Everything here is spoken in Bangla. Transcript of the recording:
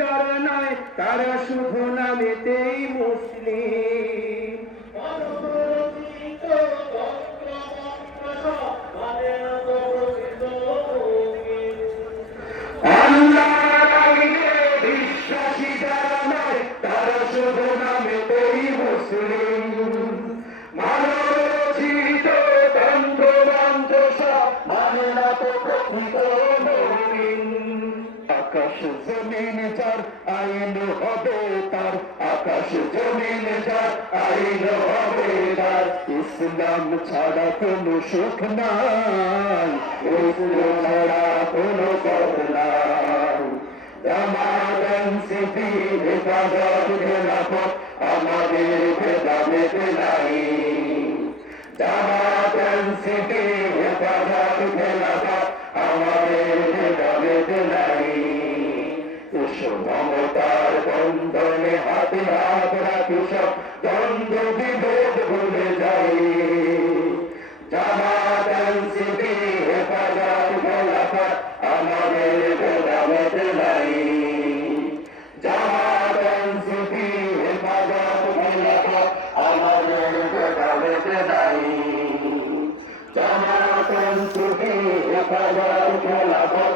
যারা নয় তারা শুধু নামেতেই মুসলিম। আল্লাহর আইনে বিশ্বাসী যারা নয় তারা শুধু নামেতেই মুসলিম। মানবরচিত তন্ত্র মন্ত্র সব মানে না তো প্রকৃত মুমিন। আকাশ জমিন যার আইন হবে তার, আকাশ জমিন যার আইন হবে তার। ইসলাম ছাড়া কোনো সুখ নাই, ইসলাম ছাড়া কোনো পথ নাই। জামাত এনসিপি হেফাজত খেলাফত আমাদের ভেদাভেদ নাই। জামাত এনসিপি হেফাজত খেলাফত আমাদের ভেদাভেদ নাই। এসো মমতার বন্ধনে হাতে হাত রাখি সব দ্বন্দ্ব বিভেদ ভুলে যাই। জামাত এনসিপি হেফাজত খেলাফত আমাদের ভেদাভেদ নাই। জামাত এনসিপি হেফাজত খেলাফত আমাদের ভেদাভেদ নাই। জামাত এনসিপি হেফাজত খেলাফত